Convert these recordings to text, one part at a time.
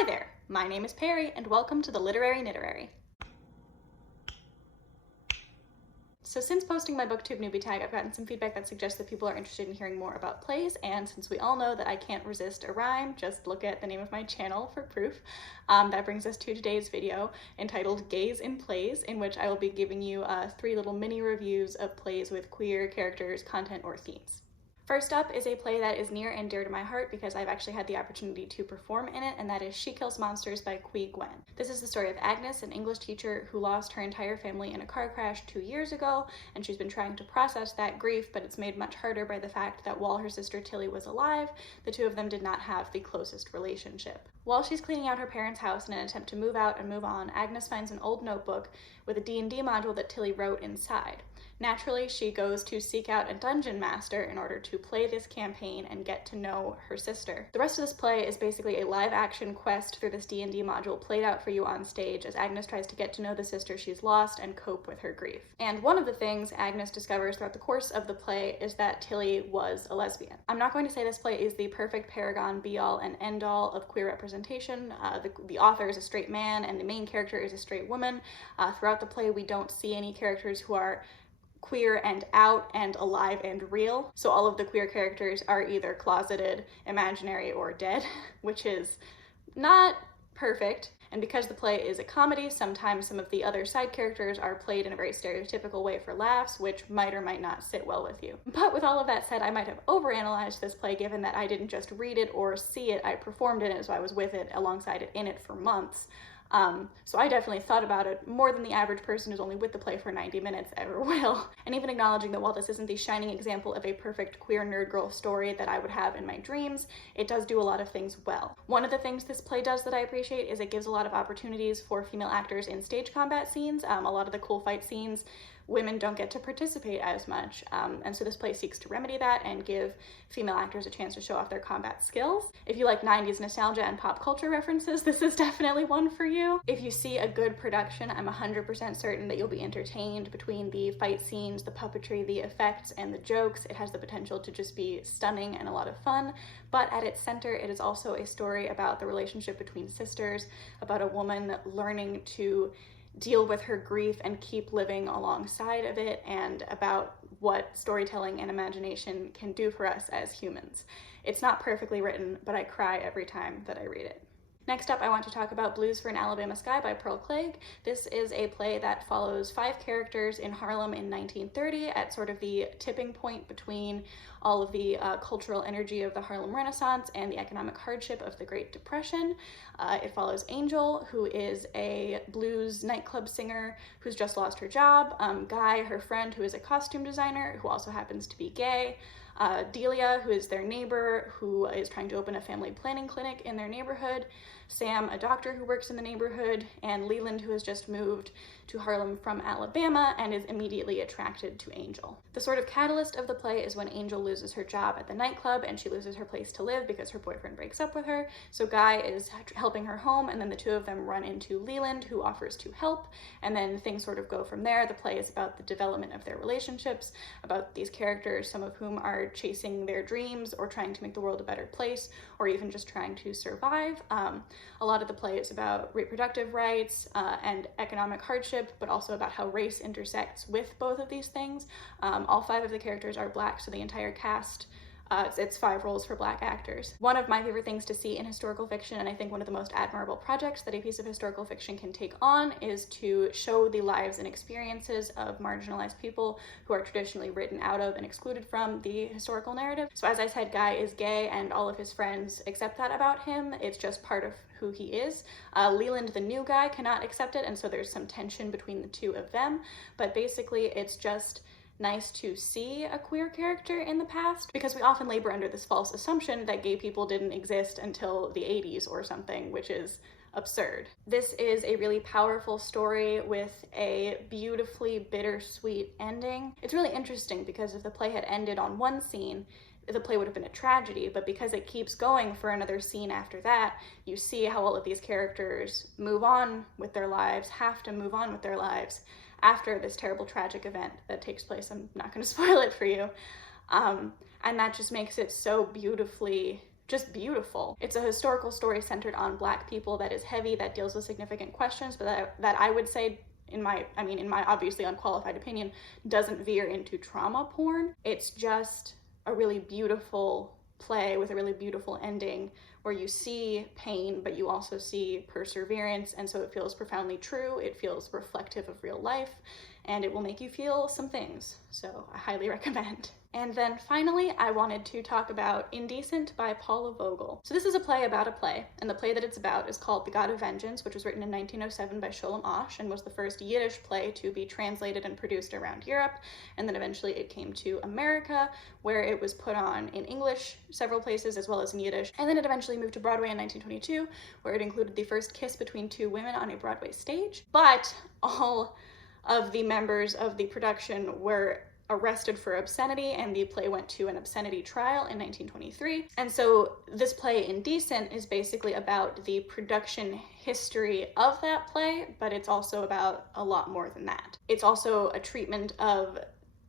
Hi there, my name is Perry, and welcome to the Literary Knitterary. So since posting my booktube newbie tag, I've gotten some feedback that suggests that people are interested in hearing more about plays, and since we all know that I can't resist a rhyme, just look at the name of my channel for proof. That brings us to today's video entitled Gays in Plays, in which I will be giving you 3 little mini reviews of plays with queer characters, content, or themes. First up is a play that is near and dear to my heart because I've actually had the opportunity to perform in it, and that is She Kills Monsters by Nguyen. This is the story of Agnes, an English teacher who lost her entire family in a car crash 2 years ago, and she's been trying to process that grief, but it's made much harder by the fact that while her sister Tilly was alive, the two of them did not have the closest relationship. While she's cleaning out her parents' house in an attempt to move out and move on, Agnes finds an old notebook with a D&D module that Tilly wrote inside. Naturally, she goes to seek out a dungeon master in order to play this campaign and get to know her sister. The rest of this play is basically a live-action quest through this D&D module played out for you on stage as Agnes tries to get to know the sister she's lost and cope with her grief. And one of the things Agnes discovers throughout the course of the play is that Tilly was a lesbian. I'm not going to say this play is the perfect paragon, be-all, and end-all of queer representation. The author is a straight man and the main character is a straight woman. Throughout the play, we don't see any characters who are queer and out and alive and real. So all of the queer characters are either closeted, imaginary, or dead, which is not perfect. And because the play is a comedy, sometimes some of the other side characters are played in a very stereotypical way for laughs, which might or might not sit well with you. But with all of that said, I might have overanalyzed this play given that I didn't just read it or see it, I performed in it, so I was with it, alongside it, in it for months. So I definitely thought about it more than the average person who's only with the play for 90 minutes ever will. And even acknowledging that while this isn't the shining example of a perfect queer nerd girl story that I would have in my dreams, it does do a lot of things well. One of the things this play does that I appreciate is it gives a lot of opportunities for female actors in stage combat scenes. A lot of the cool fight scenes, women don't get to participate as much, and so this play seeks to remedy that and give female actors a chance to show off their combat skills. If you like 90s nostalgia and pop culture references, this is definitely one for you. If you see a good production, I'm 100% certain that you'll be entertained. Between the fight scenes, the puppetry, the effects, and the jokes, it has the potential to just be stunning and a lot of fun. But at its center, it is also a story about the relationship between sisters, about a woman learning to deal with her grief and keep living alongside of it, and about what storytelling and imagination can do for us as humans. It's not perfectly written, but I cry every time that I read it. Next up, I want to talk about Blues for an Alabama Sky by Cleage. This is a play that follows 5 characters in Harlem in 1930 at sort of the tipping point between all of the cultural energy of the Harlem Renaissance and the economic hardship of the Great Depression. It follows Angel, who is a blues nightclub singer who's just lost her job, Guy, her friend, who is a costume designer, who also happens to be gay, Delia, who is their neighbor, who is trying to open a family planning clinic in their neighborhood, Sam, a doctor who works in the neighborhood, and Leland, who has just moved to Harlem from Alabama and is immediately attracted to Angel. The sort of catalyst of the play is when Angel loses her job at the nightclub and she loses her place to live because her boyfriend breaks up with her. So Guy is helping her home, and then the two of them run into Leland, who offers to help, and then things sort of go from there. The play is about the development of their relationships, about these characters, some of whom are chasing their dreams or trying to make the world a better place, or even just trying to survive. A lot of the play is about reproductive rights and economic hardship, but also about how race intersects with both of these things. All 5 of the characters are Black, so the entire cast, it's 5 roles for Black actors. One of my favorite things to see in historical fiction, and I think one of the most admirable projects that a piece of historical fiction can take on, is to show the lives and experiences of marginalized people who are traditionally written out of and excluded from the historical narrative. So as I said, Guy is gay and all of his friends accept that about him. It's just part of who he is. Leland, the new guy, cannot accept it, and so there's some tension between the two of them, but basically it's just nice to see a queer character in the past, because we often labor under this false assumption that gay people didn't exist until the 80s or something, which is absurd. This is a really powerful story with a beautifully bittersweet ending. It's really interesting because if the play had ended on one scene, the play would have been a tragedy, but because it keeps going for another scene after that, you see how all of these characters move on with their lives, have to move on with their lives after this terrible tragic event that takes place. I'm not going to spoil it for you. And that just makes it so beautifully just beautiful. It's a historical story centered on Black people that is heavy, that deals with significant questions, but that I would say, in my obviously unqualified opinion, doesn't veer into trauma porn. It's just a really beautiful play with a really beautiful ending where you see pain, but you also see perseverance, and so it feels profoundly true, it feels reflective of real life, and it will make you feel some things, so I highly recommend. And then finally, I wanted to talk about Indecent by Paula Vogel. So this is a play about a play, and the play that it's about is called The God of Vengeance, which was written in 1907 by Sholem Asch and was the first Yiddish play to be translated and produced around Europe, and then eventually it came to America, where it was put on in English several places as well as in Yiddish, and then it eventually moved to Broadway in 1922, where it included the first kiss between two women on a Broadway stage. But all of the members of the production were arrested for obscenity, and the play went to an obscenity trial in 1923. And so this play, Indecent, is basically about the production history of that play, but it's also about a lot more than that. It's also a treatment of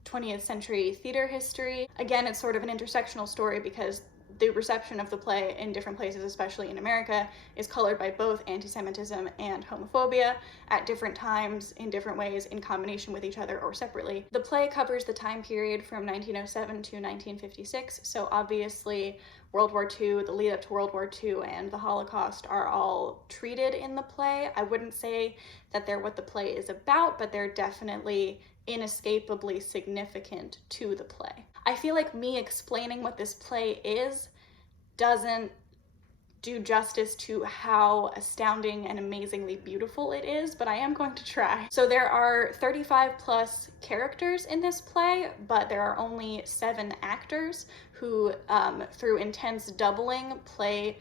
20th century theater history. Again, it's sort of an intersectional story because the reception of the play in different places, especially in America, is colored by both anti-Semitism and homophobia at different times, in different ways, in combination with each other or separately. The play covers the time period from 1907 to 1956, so obviously World War II, the lead up to World War II, and the Holocaust are all treated in the play. I wouldn't say that they're what the play is about, but they're definitely inescapably significant to the play. I feel like me explaining what this play is doesn't do justice to how astounding and amazingly beautiful it is, but I am going to try. So there are 35 plus characters in this play, but there are only 7 actors who, through intense doubling, play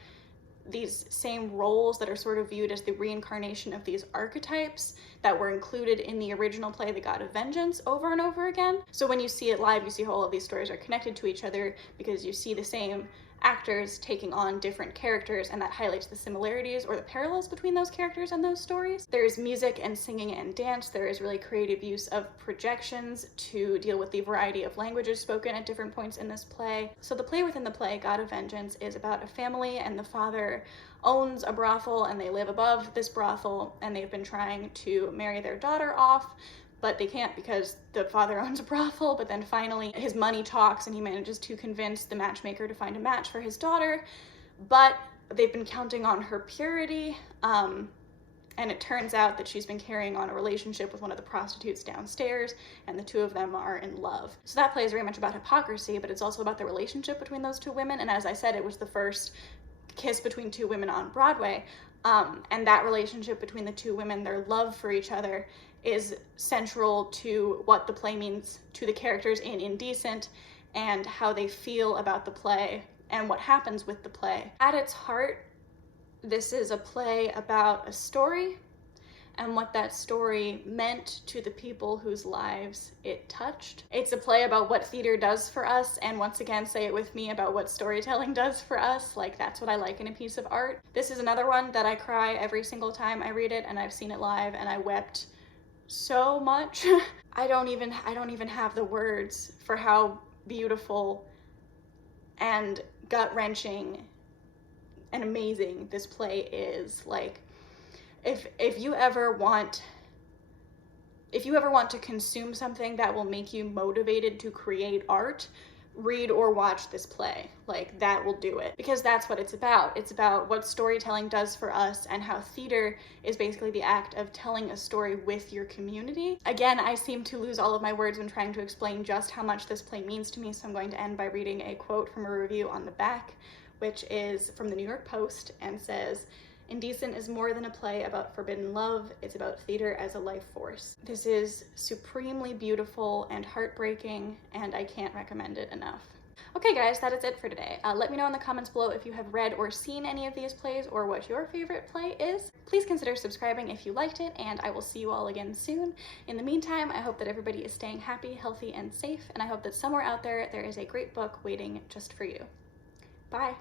these same roles that are sort of viewed as the reincarnation of these archetypes that were included in the original play, The God of Vengeance, over and over again. So when you see it live, you see how all of these stories are connected to each other because you see the same actors taking on different characters, and that highlights the similarities or the parallels between those characters and those stories. There's music and singing and dance. There is really creative use of projections to deal with the variety of languages spoken at different points in this play. So the play within the play, God of Vengeance, is about a family, and the father owns a brothel and they live above this brothel, and they've been trying to marry their daughter off, but they can't because the father owns a brothel. But then finally his money talks and he manages to convince the matchmaker to find a match for his daughter, but they've been counting on her purity, and it turns out that she's been carrying on a relationship with one of the prostitutes downstairs, and the two of them are in love. So that play is very much about hypocrisy, but it's also about the relationship between those two women, and as I said, it was the first kiss between two women on Broadway, and that relationship between the two women, their love for each other, is central to what the play means to the characters in Indecent and how they feel about the play and what happens with the play. At its heart, this is a play about a story and what that story meant to the people whose lives it touched. It's a play about what theater does for us, and once again, say it with me, about what storytelling does for us. Like, that's what I like in a piece of art. This is another one that I cry every single time I read it, and I've seen it live and I wept so much. I don't even have the words for how beautiful and gut-wrenching and amazing this play is. Like, if you ever want to consume something that will make you motivated to create art, read or watch this play. Like, that will do it, because that's what it's about. It's about what storytelling does for us and how theater is basically the act of telling a story with your community. Again, I seem to lose all of my words when trying to explain just how much this play means to me, so I'm going to end by reading a quote from a review on the back, which is from the New York Post, and says, "Indecent is more than a play about forbidden love, it's about theater as a life force." This is supremely beautiful and heartbreaking, and I can't recommend it enough. Okay guys, that is it for today. Let me know in the comments below if you have read or seen any of these plays or what your favorite play is. Please consider subscribing if you liked it, and I will see you all again soon. In the meantime, I hope that everybody is staying happy, healthy, and safe, and I hope that somewhere out there is a great book waiting just for you. Bye!